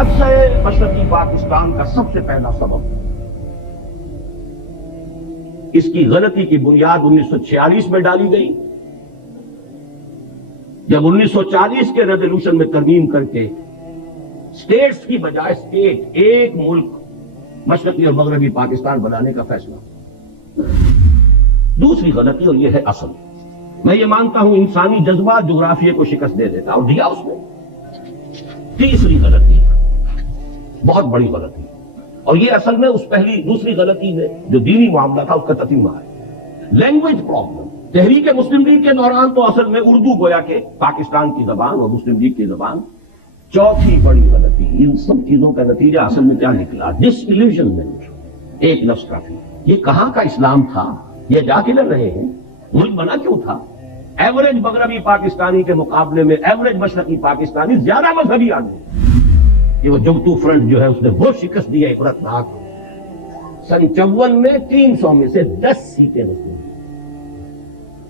حادثہ مشرقی پاکستان کا سب سے پہلا سبب اس کی غلطی کی بنیاد 1946 میں ڈالی گئی، جب 1940 کے ریزولوشن میں ترمیم کر کے اسٹیٹس کی بجائے اسٹیٹ ایک ملک مشرقی اور مغربی پاکستان بنانے کا فیصلہ۔ دوسری غلطی، اور یہ ہے اصل، میں یہ مانتا ہوں انسانی جذبہ جغرافیے کو شکست دے دیتا اور دیا اس نے۔ تیسری غلطی، بہت بڑی غلطی، اور یہ اصل میں اس دوسری غلطی ہے جو دینی معاملہ تھا اس کا تتمہ ہے، لینگویج پرابلم۔ تحریک مسلم لیگ کے دوران تو اصل میں اردو گویا کہ پاکستان کی زبان اور مسلم لیگ کی زبان۔ چوتھی بڑی غلطی، ان سب چیزوں کا نتیجہ اصل میں کیا نکلا؟ ڈس ایلیوژنمنٹ، ایک لفظ کافی۔ یہ کہاں کا اسلام تھا؟ یہ جا کے لڑ رہے ہیں، ملک بنا کیوں تھا؟ ایوریج مغربی پاکستانی کے مقابلے میں ایوریج مشرقی پاکستانی زیادہ مذہبی آدمی۔ یہ وہ جمتو فرنٹ جو ہے اس نے وہ شکست دی ہے عبرتناک۔ سن 54 میں 300 میں سے 10 سیٹیں مسلم،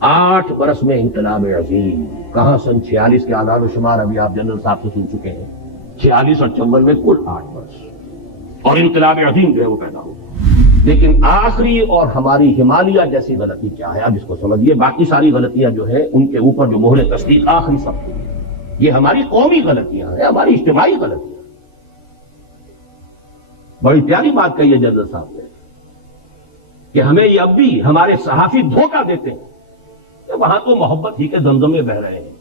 8 برس میں انقلاب عظیم۔ کہاں سن 46 کے اعداد و شمار ابھی آپ جنرل صاحب سے سن چکے ہیں، 46 اور 54 میں کل 8 برس، اور انقلاب عظیم جو ہے وہ پیدا ہوا۔ لیکن آخری اور ہماری ہمالیہ جیسی غلطی کیا ہے؟ اب اس کو سمجھیے، باقی ساری غلطیاں جو ہیں ان کے اوپر جو مہر تصدیق آخری سب کی، یہ ہماری قومی غلطیاں ہیں، ہماری اجتماعی غلطیاں۔ بڑی پیاری بات کہی ہے جنرل صاحب نے کہ ہمیں یہ اب بھی ہمارے صحافی دھوکہ دیتے ہیں کہ وہاں تو محبت ہی کے دمدمے بہ رہے ہیں،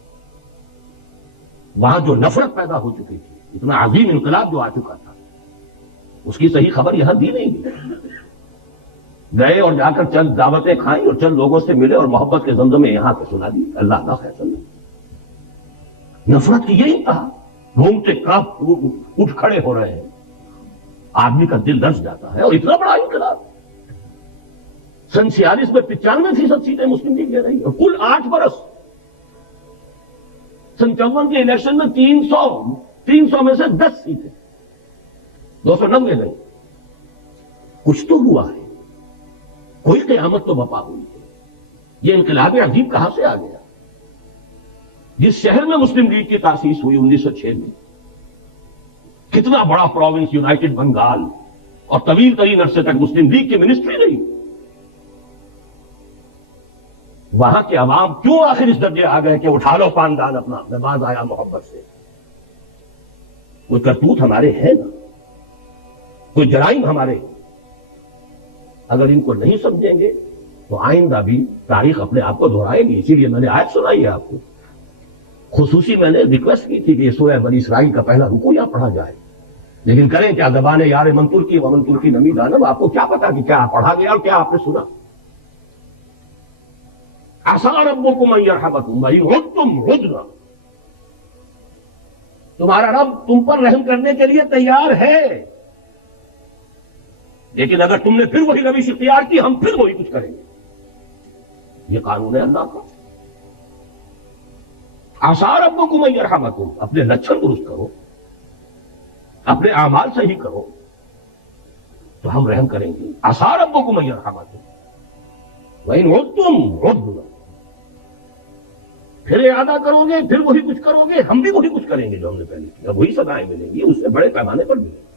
وہاں جو نفرت پیدا ہو چکی تھی، اتنا عظیم انقلاب جو آ چکا تھا، اس کی صحیح خبر یہاں دی نہیں گئی۔ گئے اور جا کر چند دعوتیں کھائیں اور چند لوگوں سے ملے اور محبت کے زمزمے یہاں پہ سنا دی، اللہ کا فیصلہ۔ نفرت کی یہ انتہا، گھومتے کانپ اٹھ کھڑے ہو رہے ہیں، آدمی کا دل دھڑک جاتا ہے۔ اور اتنا بڑا انقلاب، سن 46 میں 95% سیٹیں مسلم لیگ لے رہی اور کل 8 برس۔ سن 54 کے الیکشن میں 300 میں سے 10 سیٹیں، 290 گئی۔ کچھ تو ہوا ہے، کوئی قیامت تو بپا ہوئی ہے۔ یہ انقلاب عجیب کہاں سے آ گیا؟ جس شہر میں مسلم لیگ کی تاسیس ہوئی 1906 میں، کتنا بڑا پروونس یونائٹڈ بنگال، اور طویل ترین عرصے تک مسلم لیگ کی منسٹری رہی، وہاں کے عوام کیوں آخر اس درجے آ گئے کہ اٹھا لو پاندان اپنا، میں باز آیا محبت سے؟ کوئی کرتوت ہمارے ہے نا، کوئی جرائم ہمارے، اگر ان کو نہیں سمجھیں گے تو آئندہ بھی تاریخ اپنے آپ کو دہرائے گی۔ اسی لیے میں نے آیت سنائی ہے آپ کو، خصوصی میں نے ریکویسٹ کی تھی کہ یہ سورہ بنی اسرائیل کا پہلا رکوع یہاں پڑھا جائے، لیکن کریں کیا، زبان یار من ترکی ومن ترکی نمی دانب، آپ کو کیا پتا کہ کیا پڑھا گیا اور کیا آپ نے سنا۔ عسیٰ ربکم ان یرحمکم وان عدتم عدنا، تمہارا رب تم پر رحم کرنے کے لیے تیار ہے، لیکن اگر تم نے پھر وہی روش اختیار کی، ہم پھر وہی کچھ کریں گے۔ یہ قانون ہے اللہ کا۔ عسیٰ ربکم ان یرحمکم، اپنے لچھن درست کرو، اپنے اعمال صحیح کرو تو ہم رحم کریں گے۔ عسیٰ ربکم ان یرحمکم وان عدتم عدنا، پھر ارادہ کرو گے، پھر وہی کچھ کرو گے، ہم بھی وہی کچھ کریں گے جو ہم نے پہلے کیا، وہی سزائیں ملیں گی، اس سے بڑے پیمانے پر ملیں گی۔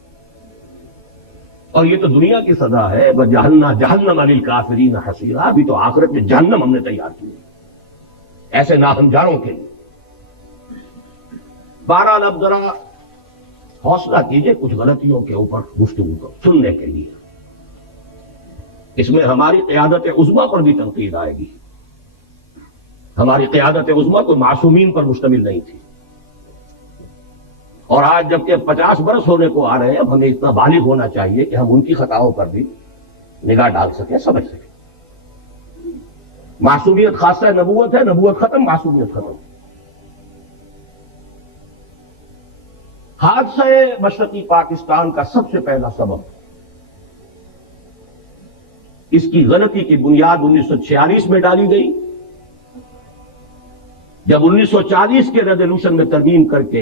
اور یہ تو دنیا کی سزا ہے، وَجَعَلْنَا جَهَنَّمَ لِلْكَافِرِينَ حَصِيرًا، ابھی تو آخرت میں جہنم ہم نے تیار کی ہے ایسے ناہنجاروں کے لیے۔ بہرحال اب ذرا حوصلہ کیجئے کچھ غلطیوں کے اوپر گفتگو کو سننے کے لیے، اس میں ہماری قیادت عظمیٰ پر بھی تنقید آئے گی۔ ہماری قیادت عظمیٰ کوئی معصومین پر مشتمل نہیں تھی، اور آج جبکہ 50 برس ہونے کو آ رہے ہیں، اب ہمیں اتنا بالغ ہونا چاہیے کہ ہم ان کی خطاؤں پر بھی نگاہ ڈال سکیں، سمجھ سکیں۔ معصومیت خاصہ نبوت ہے، نبوت ختم، معصومیت ختم۔ حادثہ مشرقی پاکستان کا سب سے پہلا سبب اس کی غلطی کی بنیاد 1946 میں ڈالی گئی، جب 1940 کے ریزولوشن میں ترمیم کر کے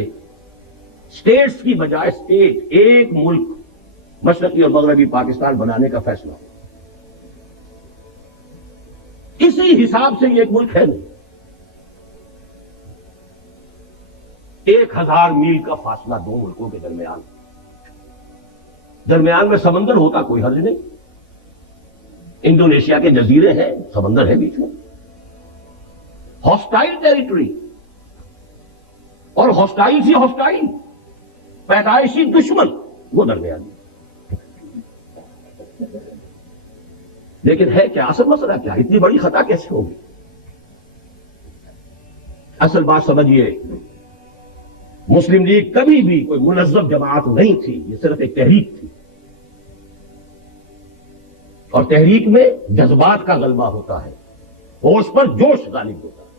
اسٹیٹس کی بجائے اسٹیٹ ایک ملک مشرقی اور مغربی پاکستان بنانے کا فیصلہ ہوا۔ اسی حساب سے یہ ایک ملک ہے نہیں، 1000 میل کا فاصلہ دو ملکوں کے درمیان۔ درمیان میں سمندر ہوتا کوئی حرج نہیں. انڈونیشیا کے جزیرے ہیں, سمندر ہے بیچ میں. ہاسٹائل ٹیریٹری, اور ہاسٹائل سی ہاسٹائل, پیدائشی دشمن, وہ درمیان. لیکن ہے کیا اصل مسئلہ, کیا اتنی بڑی خطا کیسے ہوگی؟ اصل بات سمجھیے, مسلم لیگ کبھی بھی کوئی منظم جماعت نہیں تھی, یہ صرف ایک تحریک تھی. اور تحریک میں جذبات کا غلبہ ہوتا ہے, ہوش پر جوش غالب ہوتا ہے.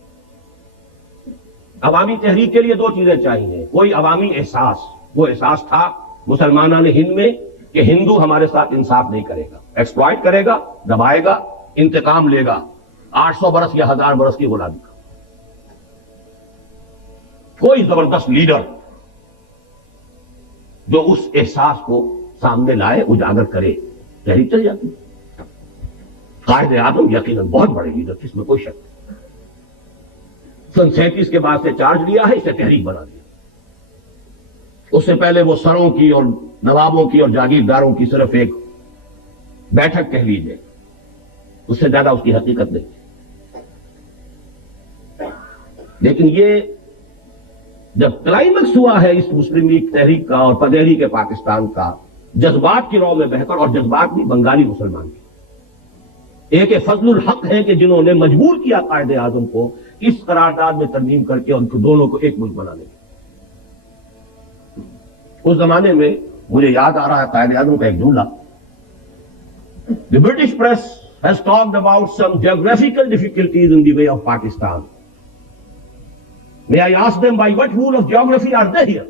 عوامی تحریک کے لیے دو چیزیں چاہیے. کوئی عوامی احساس, وہ احساس تھا مسلمانان ہند میں کہ ہندو ہمارے ساتھ انصاف نہیں کرے گا, ایکسپلائٹ کرے گا, دبائے گا, انتقام لے گا 800 برس یا 1000 برس کی غلامی کا. کوئی زبردست لیڈر جو اس احساس کو سامنے لائے, اجاگر کرے, تحریک چل جاتی. قائد اعظم یقیناً بہت بڑے لیڈر تھے, اس میں کوئی شک نہیں. سن 37 کے بعد سے چارج لیا ہے, اسے تحریک بنا دیا. اس سے پہلے وہ سروں کی اور نوابوں کی اور جاگیرداروں کی صرف ایک بیٹھک کہہ لیجیے, اس سے زیادہ اس کی حقیقت نہیں. لیکن یہ جب کلائمیکس ہوا ہے اس مسلم لیگ تحریک کا اور پدیری کے پاکستان کا, جذبات کی رو میں بہ کر, اور جذبات بھی بنگالی مسلمان کی. ایک فضل الحق ہے کہ جنہوں نے مجبور کیا قائد اعظم کو اس قرارداد میں ترمیم کر کے ان کو دونوں کو ایک ملک بنا لیں. اس زمانے میں مجھے یاد آ رہا ہے قائد اعظم کا ایک جملہ, The British press has talked about some geographical difficulties in the way of Pakistan. May I ask them by what rule of geography are they here?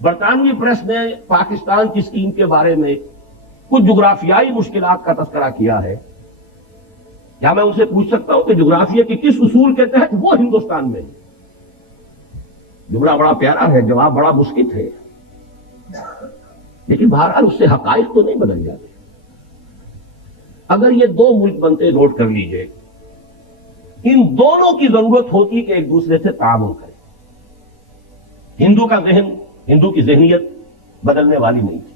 برطانوی پریس نے پاکستان کی اسکیم کے بارے میں کچھ جغرافیائی مشکلات کا تذکرہ کیا ہے. کیا میں ان سے پوچھ سکتا ہوں کہ جغرافیہ کے کس اصول کے تحت وہ ہندوستان میں؟ جملہ بڑا پیارا ہے, جواب بڑا مسکت ہے, لیکن بہرحال اس سے حقائق تو نہیں بدل جاتے. اگر یہ دو ملک بنتے, نوٹ کر لیجئے, ان دونوں کی ضرورت ہوتی کہ ایک دوسرے سے تعاون کریں. ہندو کا ذہن, ہندو کی ذہنیت بدلنے والی نہیں تھی.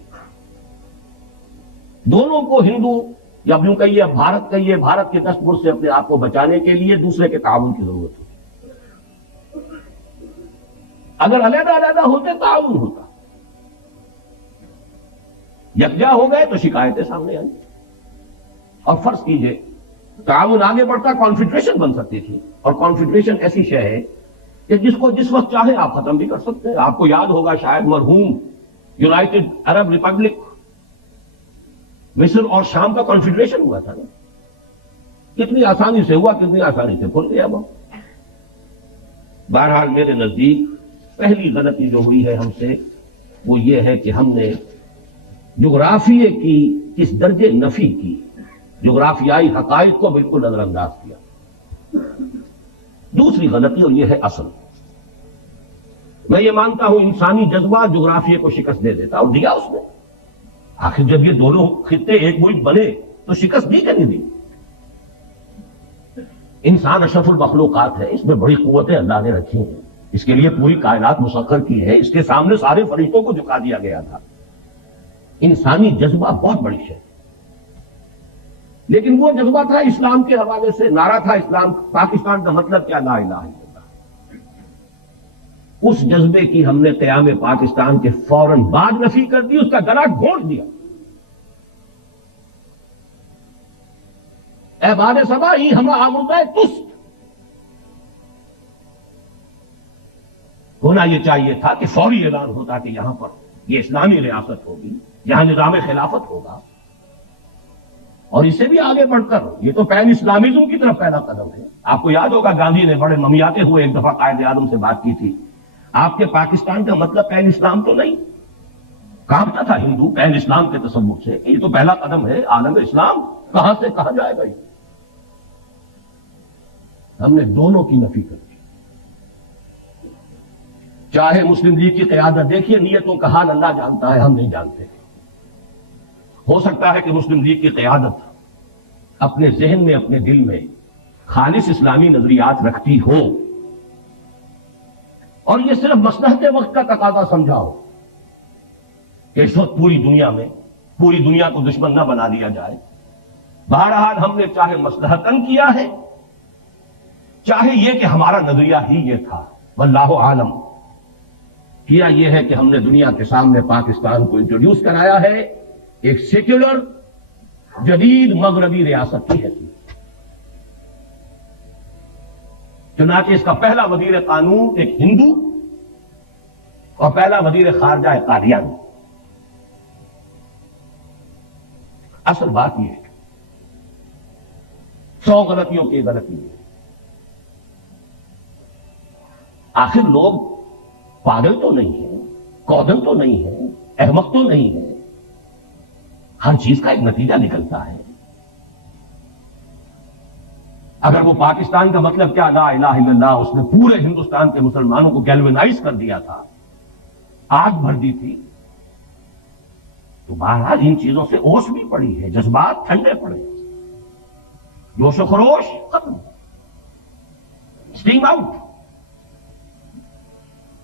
دونوں کو ہندو یا یوں کہیے بھارت کہیے, بھارت کے دستور سے اپنے آپ کو بچانے کے لیے دوسرے کے تعاون کی ضرورت ہوتی. اگر علیحدہ علیحدہ ہوتے تعاون ہوتا, یکجا ہو گئے تو شکایتیں سامنے آئیں. اور فرض کیجئے تعاون آگے بڑھتا, کانفیڈریشن بن سکتی تھی. اور کانفیڈریشن ایسی شے ہے کہ جس کو جس وقت چاہے آپ ختم بھی کر سکتے ہیں. آپ کو یاد ہوگا شاید مرحوم یونائٹڈ عرب ریپبلک مصر اور شام کا کانفیڈریشن ہوا تھا نا, کتنی آسانی سے ہوا, کتنی آسانی سے کھل گیا وہ. بہرحال میرے نزدیک پہلی غلطی جو ہوئی ہے ہم سے وہ یہ ہے کہ ہم نے جغرافیے کی اس درجے نفی کی, جغرافیائی حقائق کو بالکل نظر انداز کیا. دوسری غلطی, اور یہ ہے اصل, میں یہ مانتا ہوں انسانی جذبہ جغرافیے کو شکست دے دیتا, اور دیا اس نے. آخر جب یہ دونوں خطے ایک ملک بنے تو شکست دی کہ نہیں دی؟ انسان اشرف المخلوقات ہے, اس میں بڑی قوتیں اللہ نے رکھی ہیں, اس کے لیے پوری کائنات مسخر کی ہے, اس کے سامنے سارے فرشتوں کو جھکا دیا گیا تھا. انسانی جذبہ بہت بڑی ہے. لیکن وہ جذبہ تھا اسلام کے حوالے سے, نعرہ تھا اسلام, پاکستان کا مطلب کیا, لا الہ الا اللہ. اس جذبے کی ہم نے قیام پاکستان کے فوراً بعد نفی کر دی, اس کا گلا گھونٹ دیا. اے باد صبا ہی ہم آمردہ تست. ہونا یہ چاہیے تھا کہ فوری اعلان ہوتا کہ یہاں پر یہ اسلامی ریاست ہوگی, یہاں نظام خلافت ہوگا. اور اسے بھی آگے بڑھ کر یہ تو پین اسلامزم کی طرف پہلا قدم ہے. آپ کو یاد ہوگا گاندھی نے بڑے ممیاتے ہوئے ایک دفعہ قائد اعظم سے بات کی تھی, آپ کے پاکستان کا مطلب پین اسلام تو نہیں. کانپتا تھا ہندو پین اسلام کے تصور سے, یہ تو پہلا قدم ہے عالم اسلام, کہاں سے کہاں جائے گا. ہم نے دونوں کی نفی کر دی. چاہے مسلم لیگ کی قیادت, دیکھیے نیتوں کا حال اللہ جانتا ہے, ہم نہیں جانتے. ہو سکتا ہے کہ مسلم لیگ کی قیادت اپنے ذہن میں, اپنے دل میں خالص اسلامی نظریات رکھتی ہو, اور یہ صرف مصلحت وقت کا تقاضا سمجھا ہو کہ اس وقت پوری دنیا کو دشمن نہ بنا دیا جائے. بہرحال ہم نے چاہے مصلحتاً کیا ہے، چاہے یہ کہ ہمارا نظریہ ہی یہ تھا، واللہ عالم. کیا یہ ہے کہ ہم نے دنیا کے سامنے پاکستان کو انٹروڈیوس کرایا ہے ایک سیکولر جدید مغربی ریاست کی حیثیت. چنانچہ اس کا پہلا وزیر قانون ایک ہندو اور پہلا وزیر خارجہ ہے قادیانی. اصل بات یہ ہے 100 غلطیوں کی غلطی ہے. آخر لوگ پاگل تو نہیں ہیں، کودن تو نہیں ہے، احمق تو نہیں ہے. ہر چیز کا ایک نتیجہ نکلتا ہے. اگر وہ پاکستان کا مطلب کیا لا الہ الا اللہ، اس نے پورے ہندوستان کے مسلمانوں کو گیلوینائز کر دیا تھا، آگ بھر دی تھی، تو بہرحال ان چیزوں سے اوش بھی پڑی ہے، جذبات ٹھنڈے پڑے، جوش و خروش ختم، اسٹیم آؤٹ.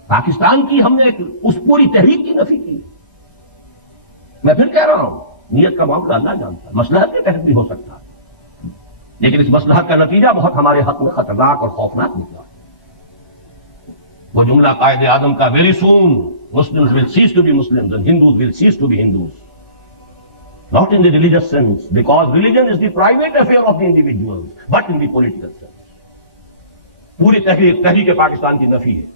پاکستان کی ہم نے اس پوری تحریک کی نفی کی. میں پھر کہہ رہا ہوں، نیت کا معاملہ اللہ جانتا ہے، مصلحت کے تحت بھی ہو سکتا ہے، لیکن اس مصلحت کا نتیجہ بہت ہمارے حق میں خطرناک اور خوفناک نکلا. وہ جملہ قائد اعظم کا very soon Muslims will cease to be Muslims and Hindus will cease to be Hindus. Not in the religious sense, because religion is the private affair of the individuals, but in the political sense. پوری تحریک پاکستان کی نفی ہے.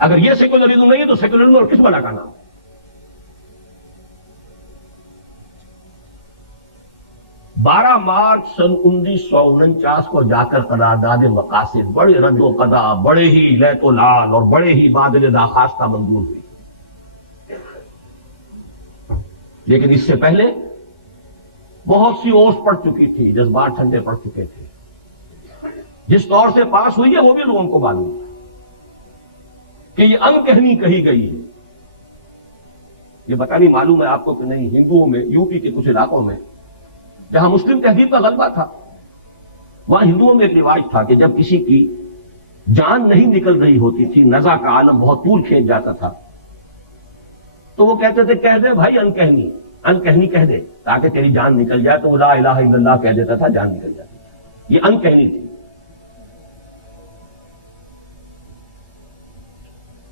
اگر یہ secularism نہیں ہے تو سیکولرزم اور کس بلا کا نام؟ بارہ مارچ سن 1949 کو جا کر قرارداد مقاصد بڑے رد و قضا، بڑے ہی لیت و لال اور بڑے ہی بادل داخواستہ منظور ہوئی. لیکن اس سے پہلے بہت سی اوس پڑ چکی تھی، جذبات ٹھنڈے پڑ چکے تھے. جس طور سے پاس ہوئی ہے وہ بھی لوگوں کو معلوم ہے کہ یہ انکہنی کہی گئی ہے. یہ پتہ نہیں معلوم ہے آپ کو کہ نہیں، ہندوؤں میں یو پی کے کچھ علاقوں میں جہاں مسلم تہذیب کا غلبہ تھا، وہاں ہندوؤں میں ایک رواج تھا کہ جب کسی کی جان نہیں نکل رہی ہوتی تھی، نزع کا عالم بہت طول کھینچ جاتا تھا، تو وہ کہتے تھے کہہ دے بھائی انکہنی کہہ دے تاکہ تیری جان نکل جائے. تو وہ لا الہ الا اللہ کہہ دیتا تھا، جان نکل جاتی تھی. یہ انکہنی تھی.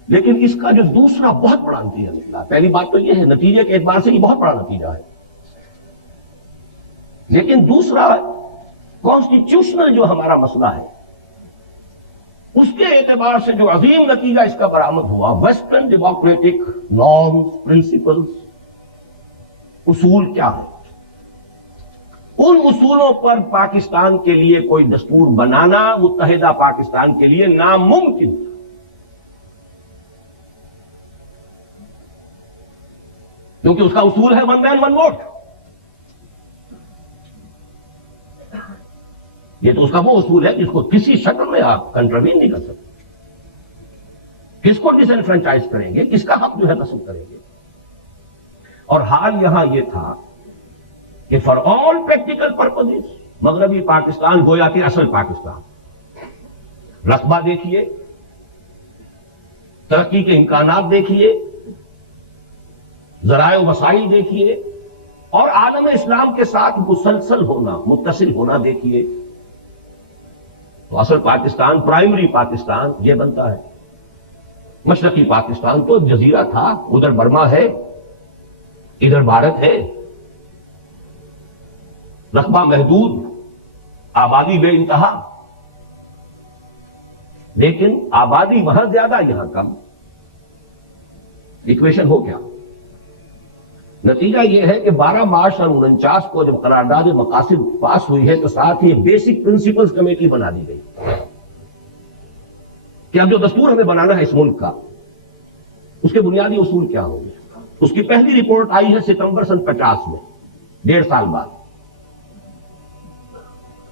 لیکن اس کا جو دوسرا بہت بڑا نتیجہ نکلا، پہلی بات تو یہ ہے نتیجے کے اعتبار سے یہ بہت بڑا نتیجہ ہے، لیکن دوسرا کانسٹیٹیوشنل جو ہمارا مسئلہ ہے اس کے اعتبار سے جو عظیم نتیجہ اس کا برآمد ہوا، ویسٹرن ڈیموکریٹک نارمز، پرنسپلز، اصول کیا ہے؟ ان اصولوں پر پاکستان کے لیے کوئی دستور بنانا متحدہ پاکستان کے لیے ناممکن تھا. کیونکہ اس کا اصول ہے ون مین ون ووٹ. یہ تو اس کا وہ اصول ہے جس کو کسی شکل میں آپ کنٹروین نہیں کر سکتے. کس کو ڈس انفرنچائز کریں گے، کس کا حق جو ہے نصب کریں گے. اور حال یہاں یہ تھا کہ فار آل پریکٹیکل پرپزز مغربی پاکستان گویا کہ اصل پاکستان. رقبہ دیکھیے، ترقی کے امکانات دیکھیے، ذرائع و وسائل دیکھیے، اور عالم اسلام کے ساتھ مسلسل ہونا، متصل ہونا دیکھیے، تو اصل پاکستان، پرائمری پاکستان یہ بنتا ہے. مشرقی پاکستان تو جزیرہ تھا، ادھر برما ہے، ادھر بھارت ہے، رقبہ محدود، آبادی بے انتہا، لیکن آبادی وہاں زیادہ یہاں کم. ایکویشن ہو گیا. نتیجہ یہ ہے کہ 12 مارچ سن 49 کو جب قرارداد مقاصد پاس ہوئی ہے تو ساتھ ہی بیسک پرنسپلز کمیٹی بنا دی گئی کہ اب جو دستور ہمیں بنانا ہے اس ملک کا، اس کے بنیادی اصول کیا ہوں گے. اس کی پہلی رپورٹ آئی ہے ستمبر سن 50 میں، 1.5 سال بعد.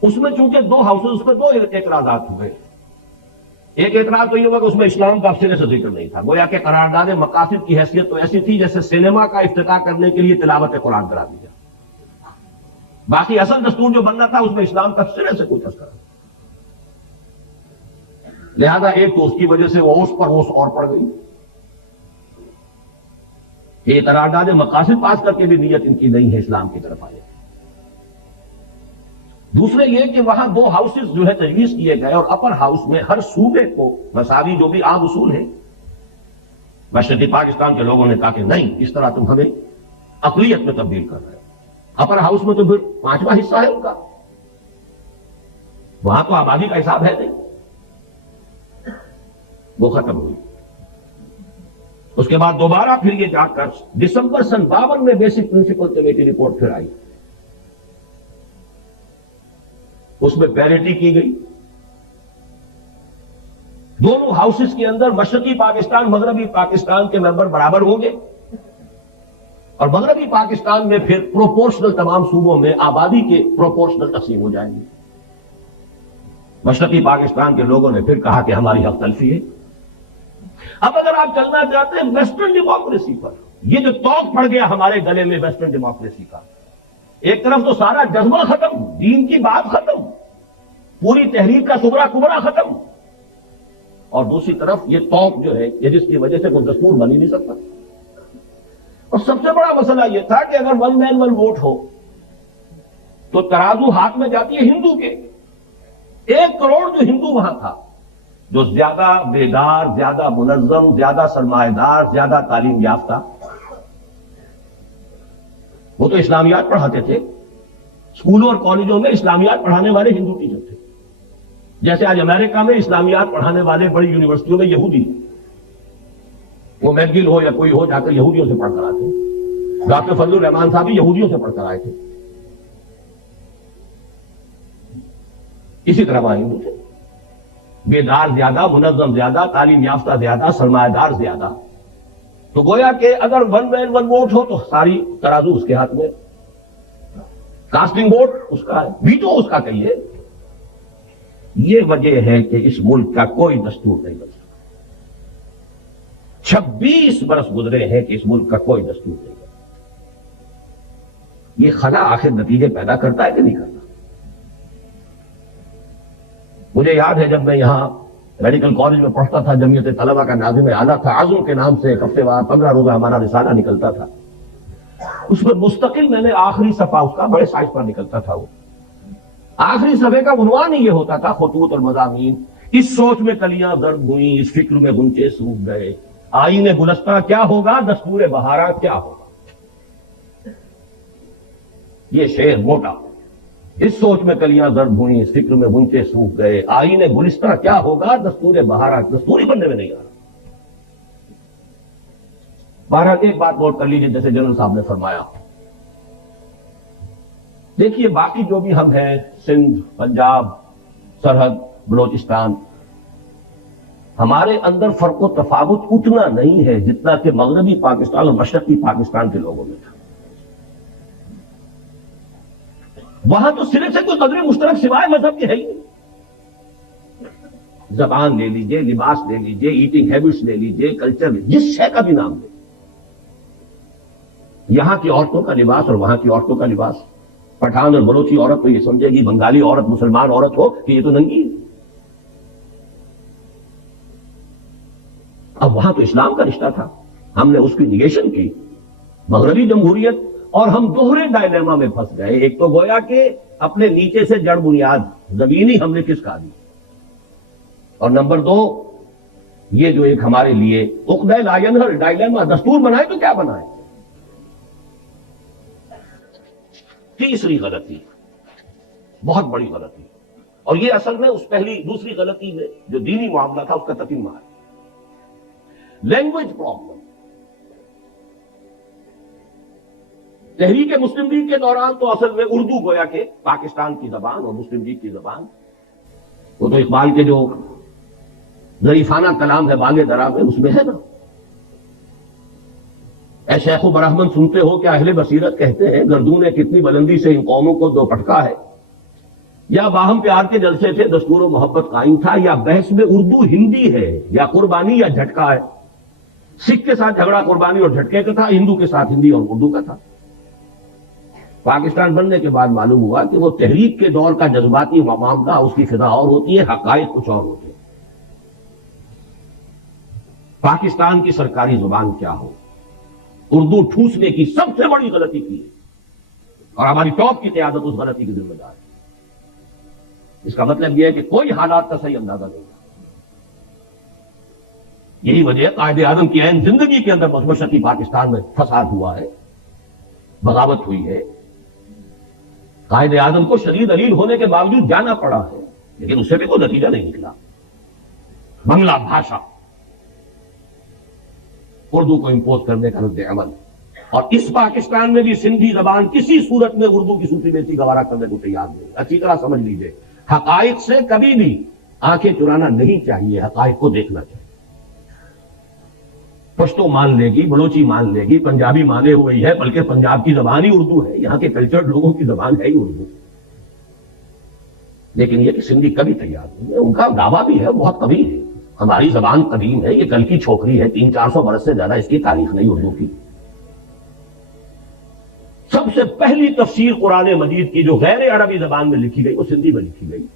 اس میں چونکہ 2 ہاؤسز، اس میں 2 اعتراضات ہوئے. ایک اعتراض تو یہ ہوا کہ اس میں اسلام کا سرے سے ذکر نہیں تھا، گویا کہ قرارداد مقاصد کی حیثیت تو ایسی تھی جیسے سینما کا افتتاح کرنے کے لیے تلاوت قرآن کرا دیا. باقی اصل دستور جو بننا تھا اس میں اسلام کا سرے سے کوئی تذکرہ نہیں. لہذا ایک تو اس کی وجہ سے وہ اوس پر اوس اور پڑ گئی. یہ قرارداد مقاصد پاس کر کے بھی نیت ان کی نہیں ہے اسلام کی طرف آنے. دوسرے یہ کہ وہاں 2 ہاؤسز جو ہے تجویز کیے گئے اور اپر ہاؤس میں ہر صوبے کو مساوی جو بھی عام اصول ہے. مشرقی پاکستان کے لوگوں نے کہا کہ نہیں، اس طرح تم ہمیں اقلیت میں تبدیل کر رہے ہو. اپر ہاؤس میں تو پھر 5واں حصہ ہے ان کا، وہاں تو آبادی کا حساب ہے نہیں. وہ ختم ہوئی. اس کے بعد دوبارہ پھر یہ جا کر دسمبر سن 52 میں بیسک پرنسپل کمیٹی رپورٹ پھر آئی. اس میں پیرٹی کی گئی. دونوں ہاؤسز کے اندر مشرقی پاکستان مغربی پاکستان کے ممبر برابر ہوں گے اور مغربی پاکستان میں پھر پروپورشنل تمام صوبوں میں آبادی کے پروپورشنل تقسیم ہو جائیں گے. مشرقی پاکستان کے لوگوں نے پھر کہا کہ ہماری حق تلفی ہے. اب اگر آپ چلنا چاہتے ہیں ویسٹرن ڈیموکریسی پر، یہ جو توق پڑ گیا ہمارے گلے میں ویسٹرن ڈیموکریسی کا، ایک طرف تو سارا جذبہ ختم، دین کی بات ختم، پوری تحریک کا سبرا کبرا ختم، اور دوسری طرف یہ توق جو ہے یہ جس کی وجہ سے کوئی دستور بن ہی نہیں سکتا. اور سب سے بڑا مسئلہ یہ تھا کہ اگر 1 مین 1 ووٹ ہو تو ترازو ہاتھ میں جاتی ہے ہندو کے. 1 کروڑ جو ہندو وہاں تھا، جو زیادہ بیدار، زیادہ منظم، زیادہ سرمایہ دار، زیادہ تعلیم یافتہ، وہ تو اسلامیات پڑھاتے تھے. اسکولوں اور کالجوں میں اسلامیات پڑھانے والے ہندو ٹیچر تھے. جیسے آج امریکہ میں اسلامیات پڑھانے والے بڑی یونیورسٹیوں میں یہودی ہیں. وہ میکگل ہو یا کوئی ہو، جا کر یہودیوں سے پڑھ کر آتے ہیں. ڈاکٹر فضل الرحمان صاحب بھی یہودیوں سے پڑھ کر آئے تھے. اسی طرح وہاں ہندو تھے، بیدار زیادہ، منظم زیادہ، تعلیم یافتہ زیادہ، سرمایہ دار زیادہ. تو گویا کہ اگر 1 مین 1 ووٹ ہو تو ساری ترازو اس کے ہاتھ میں، کاسٹنگ ووٹ اس کا ہے، ویٹو اس کا کہیے. یہ وجہ ہے کہ اس ملک کا کوئی دستور نہیں بن سکتا. 26 برس گزرے ہیں کہ اس ملک کا کوئی دستور نہیں بن سکتا. یہ خلا آخر نتیجے پیدا کرتا ہے کہ نہیں کرتا؟ مجھے یاد ہے جب میں یہاں میڈیکل کالج میں پڑھتا تھا، جمعیت طلبہ کا ناظم اعلیٰ تھا، عزم کے نام سے ایک ہفتے بعد 15 روزہ ہمارا رسالہ نکلتا تھا. اس میں مستقل میں نے آخری صفحہ اس کا بڑے سائز پر نکلتا تھا. وہ آخری صفحے کا عنوان ہی یہ ہوتا تھا، خطوط اور مضامین. اس سوچ میں کلیاں زرد ہوئیں، اس فکر میں غنچے سوکھ گئے، آئین گلستہ کیا ہوگا، دستور بہارا کیا ہوگا. یہ شعر موٹا. اس سوچ میں کلیاں زرد ہوئیں، اس فکر میں غنچے سوکھ گئے، آئین گلستہ کیا ہوگا، دستور بہارا. دستوری بننے میں نہیں آ رہا. بہرحال ایک بات نوٹ کر لیجیے، جیسے جنرل صاحب نے فرمایا، دیکھیے باقی جو بھی ہم ہیں، سندھ، پنجاب، سرحد، بلوچستان، ہمارے اندر فرق و تفاوت اتنا نہیں ہے جتنا کہ مغربی پاکستان اور مشرقی پاکستان کے لوگوں میں تھا. وہاں تو سرے سے کوئی قدر مشترک سوائے مذہب کے ہے ہی نہیں. زبان لے لیجئے، لباس لے لیجئے، ایٹنگ ہیبٹس لے لیجئے، کلچر، جس شے کا بھی نام لے. یہاں کی عورتوں کا لباس اور وہاں کی عورتوں کا لباس، پٹھان اور بلوچی عورت تو یہ سمجھے گی بنگالی عورت مسلمان عورت ہو کہ یہ تو ننگی ہے. اب وہاں تو اسلام کا رشتہ تھا، ہم نے اس کی نیگیشن کی. مغربی جمہوریت اور ہم دوہرے ڈائلیما میں پھنس گئے. ایک تو گویا کہ اپنے نیچے سے جڑ بنیاد زمینی ہم نے کس کا دی، اور نمبر 2 یہ جو ایک ہمارے لیے عقدہ لا ینحل ڈائلیما، دستور بنائے تو کیا بنائے. تیسری غلطی، بہت بڑی غلطی، اور یہ اصل میں اس دوسری غلطی میں جو دینی معاملہ تھا اس کا تتمہ ہے. Language problem. تحریک مسلم لیگ کے دوران تو اصل میں اردو گویا کہ پاکستان کی زبان اور مسلم لیگ کی زبان. وہ تو اقبال کے جو ظریفانہ کلام ہے باغ درا میں، اس میں ہے نا، اے شیخ و برہمن سنتے ہو کیا اہل بصیرت کہتے ہیں، گردوں نے کتنی بلندی سے ان قوموں کو دو پٹکا ہے. یا باہم پیار کے جلسے تھے، دستور و محبت قائم تھا، یا بحث میں اردو ہندی ہے، یا قربانی یا جھٹکا ہے. سکھ کے ساتھ جھگڑا قربانی اور جھٹکے کا تھا، ہندو کے ساتھ ہندی اور اردو کا تھا. پاکستان بننے کے بعد معلوم ہوا کہ وہ تحریک کے دور کا جذباتی معاملہ، اس کی فضا اور ہوتی ہے، حقائق کچھ اور ہوتے ہیں. پاکستان کی سرکاری زبان کیا ہو، اردو ٹھوسنے کی سب سے بڑی غلطی کی ہے اور ہماری ٹاپ کی قیادت اس غلطی کی ذمہ دار ہے. اس کا مطلب یہ ہے کہ کوئی حالات کا صحیح اندازہ نہیں. یہی وجہ قائد اعظم کی عین زندگی کے اندر مشرقی پاکستان میں فساد ہوا ہے, بغاوت ہوئی ہے. قائد اعظم کو شدید علیل ہونے کے باوجود جانا پڑا ہے, لیکن اس سے بھی کوئی نتیجہ نہیں نکلا. بنگلہ بھاشا, اردو کو امپوز کرنے کا رد عمل, اور اس پاکستان میں بھی سندھی زبان کسی صورت میں اردو کی سوچی بیچی گوارا کرنے کو تیار نہیں. اچھی طرح سمجھ لیجئے, حقائق سے کبھی بھی آنکھیں چرانا نہیں چاہیے, حقائق کو دیکھنا چاہیے. پشتو مان لے گی, بلوچی مان لے گی, پنجابی مانے ہوئی ہے, بلکہ پنجاب کی زبان ہی اردو ہے, یہاں کے کلچرڈ لوگوں کی زبان ہے ہی اردو. لیکن یہ کہ سندھی کبھی تیار نہیں ہے. ان کا دعویٰ بھی ہے, بہت کبھی ہے, ہماری زبان قدیم ہے, یہ کل کی چھوکری ہے, 300-400 برس سے زیادہ اس کی تاریخ نہیں اردو کی. سب سے پہلی تفسیر قرآن مجید کی جو غیر عربی زبان میں لکھی گئی وہ سندھی میں لکھی گئی.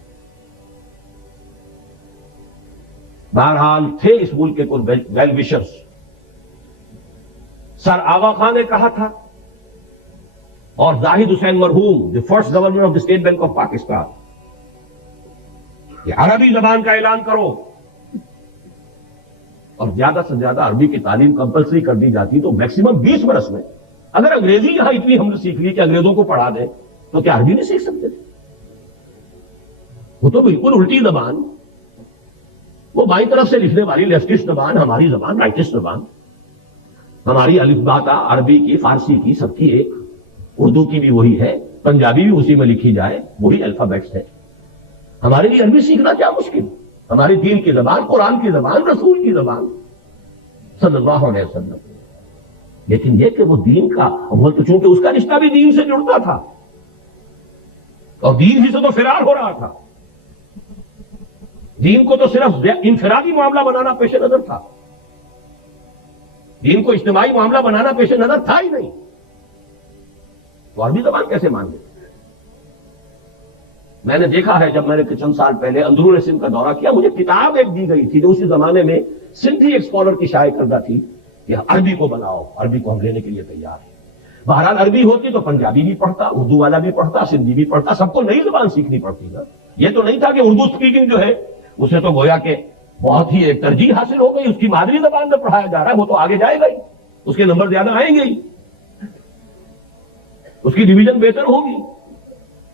بہرحال تھے اس ملک کے کچھ ویل وشرز. سر آغا خان نے کہا تھا, اور زاہد حسین مرحوم, the first governor of the state bank of Pakistan, کہ عربی زبان کا اعلان کرو, اور زیادہ سے زیادہ عربی کی تعلیم کمپلسری کر دی جاتی تو میکسیمم 20 برس میں اگر انگریزی یہاں اتنی ہم نے سیکھ لی کہ انگریزوں کو پڑھا دیں تو کیا عربی نہیں سیکھ سکتے تھے؟ وہ تو بالکل الٹی زبان, وہ بائیں طرف سے لکھنے والی لیفٹسٹ زبان, ہماری زبان رائٹسٹ زبان. ہماری الف با تا عربی کی, فارسی کی, سب کی ایک, اردو کی بھی وہی ہے, پنجابی بھی اسی میں لکھی جائے, وہی الفابیٹس ہے. ہمارے لیے عربی سیکھنا کیا مشکل؟ ہماری دین کی زبان, قرآن کی زبان, رسول کی زبان صلی اللہ علیہ وسلم. لیکن یہ کہ وہ دین کا عمل, تو چونکہ اس کا رشتہ بھی دین سے جڑتا تھا اور دین ہی سے تو فرار ہو رہا تھا. دین کو تو صرف انفرادی معاملہ بنانا پیش نظر تھا, دین کو اجتماعی معاملہ بنانا پیش نظر تھا ہی نہیں. تو عربی زبان کیسے مان لیں؟ میں نے دیکھا ہے, جب میں نے چند سال پہلے اندرون سندھ کا دورہ کیا, مجھے کتاب ایک دی گئی تھی جو اسی زمانے میں سندھی ایک اسکالر کی شائع کردہ تھی کہ عربی کو بناؤ, عربی کو ہم لینے کے لیے تیار ہیں. بہرحال عربی ہوتی تو پنجابی بھی پڑھتا, اردو والا بھی پڑھتا, سندھی بھی پڑھتا, سب کو نئی زبان سیکھنی پڑتی نا. یہ تو نہیں تھا کہ اردو اسپیکنگ جو ہے اسے تو گویا کہ بہت ہی ایک ترجیح حاصل ہو گئی, اس کی مادری زبان میں پڑھایا جا رہا ہے, وہ تو آگے جائے گا ہی, اس کے نمبر زیادہ آئیں گے ہی, اس کی ڈویژن بہتر ہوگی.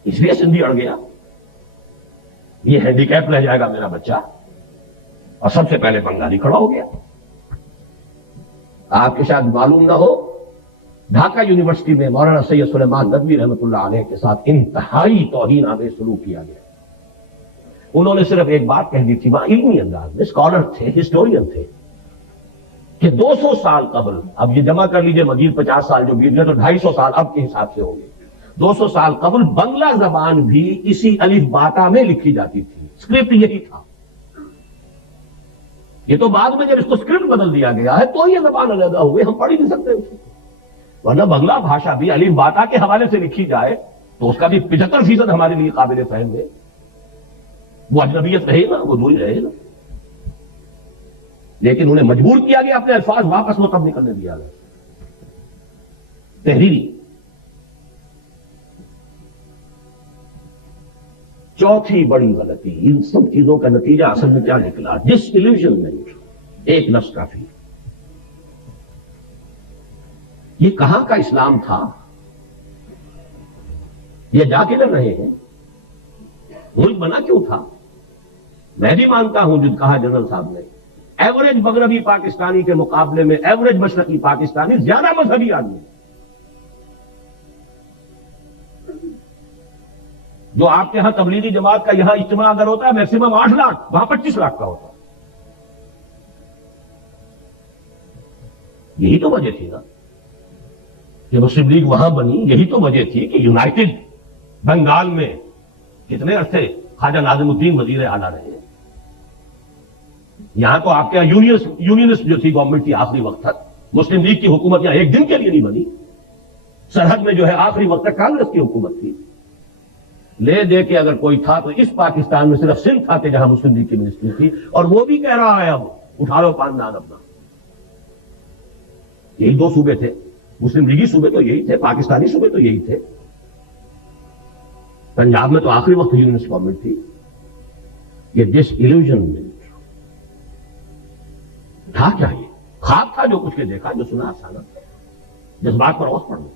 اس لیے سندھی اڑ گیا, یہ ہینڈی کیپ رہ جائے گا میرا بچہ, اور سب سے پہلے بنگالی کھڑا ہو گیا. آپ کے شاید معلوم نہ ہو, ڈھاکہ یونیورسٹی میں مولانا سید سلیمان ندوی رحمۃ اللہ علیہ کے ساتھ انتہائی توہین آمیز سلوک کیا گیا. انہوں نے صرف ایک بات کہہ دی تھی, وہاں علمی انداز میں, اسکالر تھے, ہسٹورین تھے, کہ 200 سال قبل, اب یہ جمع کر لیجئے مزید 50 سال جو بیت گئے تو 250 سال اب کے حساب سے ہو گئے, 200 سال قبل بنگلہ زبان بھی اسی الف باتا میں لکھی جاتی تھی, اسکرپٹ یہی تھا. یہ تو بعد میں جب اس کو اسکرپٹ بدل دیا گیا ہے تو یہ زبان علیحدہ ہوئے, ہم پڑھ ہی نہیں سکتے اسے. ورنہ بنگلہ بھاشا بھی الف باتا کے حوالے سے لکھی جائے تو اس کا بھی 75% ہمارے لیے قابل فہم ہے. وہ اجنبیت رہے گا, وہ دوری رہے گا, لیکن انہیں مجبور کیا گیا اپنے الفاظ واپس مرتب کرنے دیا گیا. تحریری. چوتھی بڑی غلطی, ان سب چیزوں کا نتیجہ اصل میں کیا نکلا؟ ڈس ایلیوژنمنٹ. ایک لفظ کافی. یہ کہاں کا اسلام تھا؟ یہ جا کے لگ رہے ہیں. ملک بنا کیوں تھا؟ میں بھی مانتا ہوں جو کہا جنرل صاحب نے, ایوریج مغربی پاکستانی کے مقابلے میں ایوریج مشرقی پاکستانی زیادہ مذہبی آدمی. جو آپ کے ہاں تبلیغی جماعت کا یہاں اجتماع اگر ہوتا ہے میکسیمم 8 لاکھ, وہاں 25 لاکھ کا ہوتا. یہی تو وجہ تھی نا کہ مسلم لیگ وہاں بنی. یہی تو وجہ تھی کہ یونائٹڈ بنگال میں کتنے عرصے خواجہ ناظم الدین وزیر اعلیٰ رہے. یہاں تو آپ کے یونینسٹ جو تھی گورنمنٹ کی آخری وقت تک, مسلم لیگ کی حکومت یہاں ایک دن کے لیے نہیں بنی. سرحد میں جو ہے آخری وقت تک کانگریس کی حکومت تھی. لے دے کے اگر کوئی تھا تو اس پاکستان میں صرف سندھ تھا کہ جہاں مسلم لیگ کی منسٹری تھی, اور وہ بھی کہہ رہا ہے اب اٹھا لو پاندان اپنا. یہی 2 صوبے تھے. مسلم لیگی صوبے تو یہی تھے, پاکستانی صوبے تو یہی تھے. پنجاب میں تو آخری وقت یونینسٹ گورنمنٹ تھی. یہ ڈس ایلوژنمنٹ تھا کیا؟ یہ خواب تھا جو کچھ کے دیکھا, جو سنا اچانک, جذبات پر اوس پڑ گئے.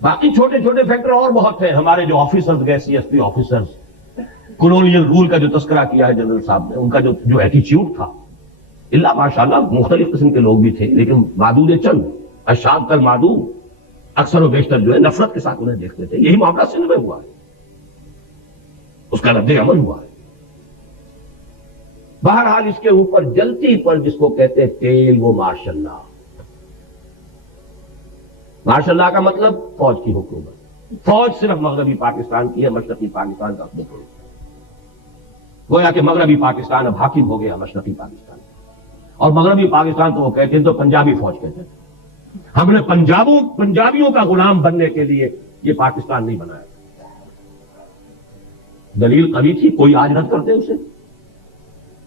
باقی چھوٹے چھوٹے فیکٹر اور بہت ہیں. ہمارے جو آفیسرز گئے, C S P officers, colonial role کا جو تذکرہ کیا ہے جنرل صاحب نے, ان کا جو ایٹیچیوڈ تھا, اللہ ماشاءاللہ مختلف قسم کے لوگ بھی تھے, لیکن معدود چند, اشاد کل معدود, اکثر و بیشتر جو ہے نفرت کے ساتھ انہیں دیکھتے تھے. یہی معاملہ سندھ میں ہوا ہے, اس کا رد عمل ہوا ہے. بہرحال اس کے اوپر جلتی پر جس کو کہتے ہیں تیل, وہ ماشاء اللہ. ماشاء اللہ کا مطلب فوج کی حکومت. فوج صرف مغربی پاکستان کی ہے, مشرقی پاکستان کا حکم ہے. گویا کہ مغربی پاکستان اب حاکم ہو گیا مشرقی پاکستان, اور مغربی پاکستان تو وہ کہتے ہیں تو پنجابی فوج کہتے ہیں. ہم نے پنجابیوں کا غلام بننے کے لیے یہ پاکستان نہیں بنایا. دلیل قوی تھی, کوئی آج رد کرتے اسے.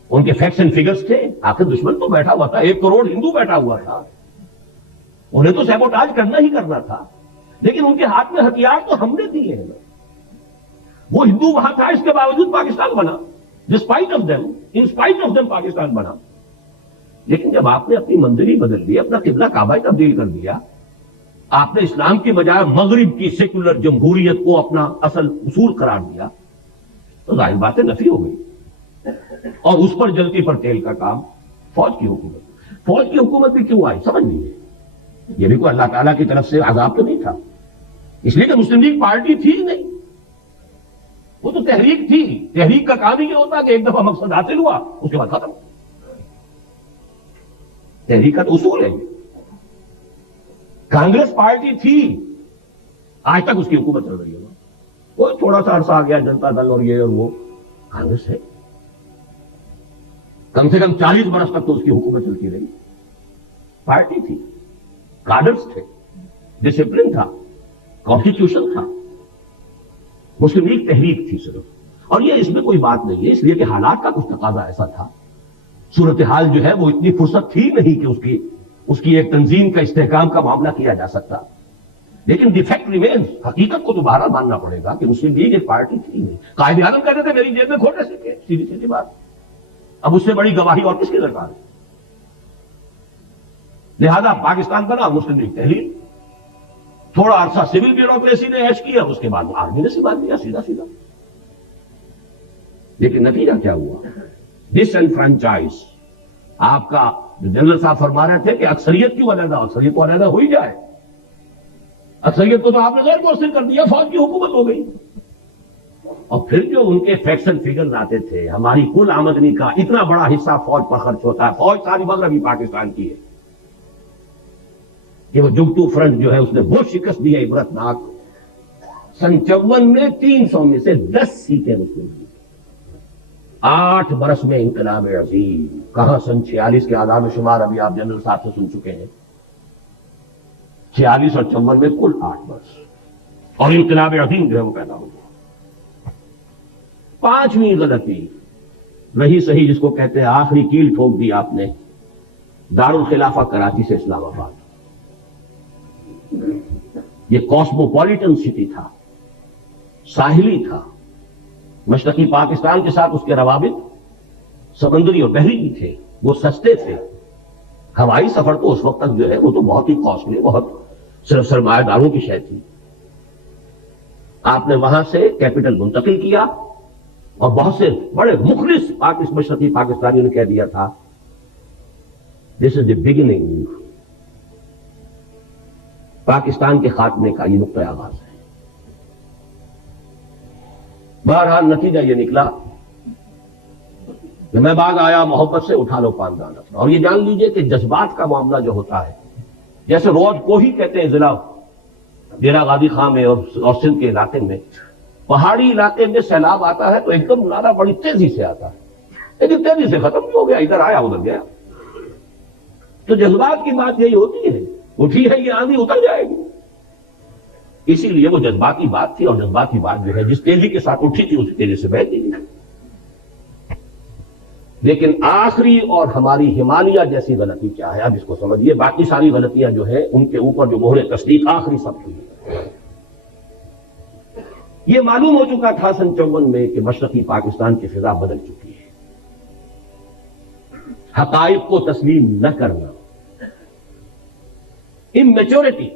ان کے فیکٹس اینڈ فگرز تھے. آخر دشمن تو بیٹھا ہوا تھا, 1 کروڑ ہندو بیٹھا ہوا تھا, انہیں تو سیبوٹاج کرنا ہی کرنا تھا. لیکن ان کے ہاتھ میں ہتھیار تو ہم نے دیے ہیں. وہ ہندو وہاں تھا, اس کے باوجود پاکستان بنا. Despite of them, in spite of them Pakistan بنا. لیکن جب آپ نے اپنی منزلی بدل دی, اپنا قبلہ کعبہ تبدیل کر دیا, آپ نے اسلام کی بجائے مغرب کی سیکولر جمہوریت کو اپنا اصل اصول قرار دیا, تو ظاہر باتیں نفی ہو گئی. اور اس پر جلتی پر تیل کا کام فوج کی حکومت. فوج کی حکومت بھی کیوں آئی سمجھ لیجیے. یہ بھی کوئی اللہ تعالیٰ کی طرف سے عذاب تو نہیں تھا, اس لیے کہ مسلم لیگ پارٹی تھی ہی نہیں, وہ تو تحریک تھی. تحریک کا کام ہی یہ ہوتا کہ ایک دفعہ مقصد حاصل ہوا, اس کے بعد ختم. تحریک کا تو اصول ہے. کانگریس پارٹی تھی, آج تک اس کی حکومت چل رہی ہے. کوئی تھوڑا سا عرصہ آ گیا جنتا دل اور یہ اور وہ, کانگریس ہے. کم سے کم 40 برس تک تو اس کی حکومت چلتی رہی. پارٹی تھی, کارڈرز تھے, ڈسپلن تھا, کانسٹیٹیوشن تھا. مسلم لیگ تحریک تھی صرف. اور یہ اس میں کوئی بات نہیں ہے, اس لیے کہ حالات کا کچھ تقاضا ایسا تھا. صورتحال جو ہے وہ اتنی فرصت تھی نہیں کہ اس کی ایک تنظیم کا استحکام کا معاملہ کیا جا سکتا. لیکن دی فیکٹ ریمینز, حقیقت کو دوبارہ ماننا پڑے گا کہ مسلم لیگ ایک پارٹی تھی نہیں. قائد اعظم کہتے تھے میری جیب میں کھوٹے سکے, سیدھی سیدھی بات. اب اس سے بڑی گواہی اور کس کی درکار ہے؟ لہذا پاکستان بنا, مسلم لیگ تحریر. تھوڑا عرصہ سول بیوروکریسی نے عیش کیا, اس کے بعد آرمی نے سنبھال دیا سیدھا سیدھا. لیکن نتیجہ کیا ہوا؟ ڈس انفرانچائز. آپ کا جو جنرل صاحب فرما رہے تھے کہ اکثریت کیوں علیحدہ, اکثریت کو علیحدہ ہو ہی جائے. اکثریت کو تو آپ نے غیر مؤثر کر دیا, فوج کی حکومت ہو گئی. اور پھر جو ان کے فیکٹس اینڈ فگرز آتے تھے, ہماری کل آمدنی کا اتنا بڑا حصہ فوج پر خرچ ہوتا ہے. فوج ساری مغربی پاکستان کی ہے. کہ وہ جگتو فرنٹ جو ہے اس نے وہ شکست دی ہے عبرتناک. سن 54 میں 300 میں سے 10 سیٹیں مسلم لیگ. 8 برس میں انقلاب عظیم. کہاں سن 46 کے اعداد و شمار ابھی آپ جنرل صاحب سے سن چکے ہیں. 46 اور 54 میں کل 8 برس, اور انقلاب عظیم جو ہے وہ پیدا ہو گیا. 5ویں غلطی رہی صحیح, جس کو کہتے ہیں آخری کیل ٹھوک دی آپ نے, دارالخلافہ کراچی سے اسلام آباد. یہ کاسموپولیٹن سٹی تھا, ساحلی تھا. مشرقی پاکستان کے ساتھ اس کے روابط سمندری اور بحری بھی تھے, وہ سستے تھے. ہوائی سفر تو اس وقت تک جو ہے وہ تو بہت ہی کاسٹلی, بہت صرف سرمایہ داروں کی شے تھی. آپ نے وہاں سے کیپٹل منتقل کیا, اور بہت سے بڑے مخلص مشرقی پاکستانیوں نے کہہ دیا تھا دس از دی بگننگ, پاکستان کے خاتمے کا یہ نقطۂ آغاز ہے. بہرحال نتیجہ یہ نکلا کہ میں باغ آیا محبت سے اٹھا لو پاندان اپنا. اور یہ جان لیجئے کہ جذبات کا معاملہ جو ہوتا ہے, جیسے روز کو ہی کہتے ہیں ضلع ڈیرہ غازی خان میں اور سندھ کے علاقے میں, پہاڑی علاقے میں سیلاب آتا ہے تو ایک دم نعرہ بڑی تیزی سے آتا ہے, لیکن تیزی سے ختم نہیں ہو گیا, ادھر آیا ادھر گیا. تو جذبات کی بات یہی ہوتی ہے, اٹھی ہے یہ آندھی اتر جائے گی. اسی لیے وہ جذباتی بات تھی, اور جذباتی بات جو ہے جس تیزی کے ساتھ اٹھی تھی اسی تیزی سے بہتی گئی. لیکن آخری اور ہماری ہمالیہ جیسی غلطی کیا ہے؟ اب اس کو سمجھیے، باقی ساری غلطیاں جو ہیں ان کے اوپر جو مہر تصدیق آخری سب ہوئی ہے۔ یہ معلوم ہو چکا تھا سن 54 میں کہ مشرقی پاکستان کی فضا بدل چکی ہے۔ حقائق کو تسلیم نہ کرنا، اممیچورٹی،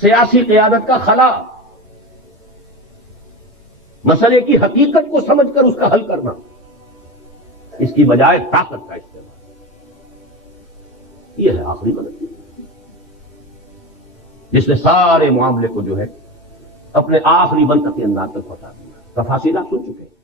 سیاسی قیادت کا خلا، مسئلے کی حقیقت کو سمجھ کر اس کا حل کرنا، اس کی بجائے طاقت کا استعمال، یہ ہے آخری غلطی جس نے سارے معاملے کو جو ہے اپنے آخری منطقی انداز تک پہنچا دیا۔ تفاصیل آپ سن چکے ہیں۔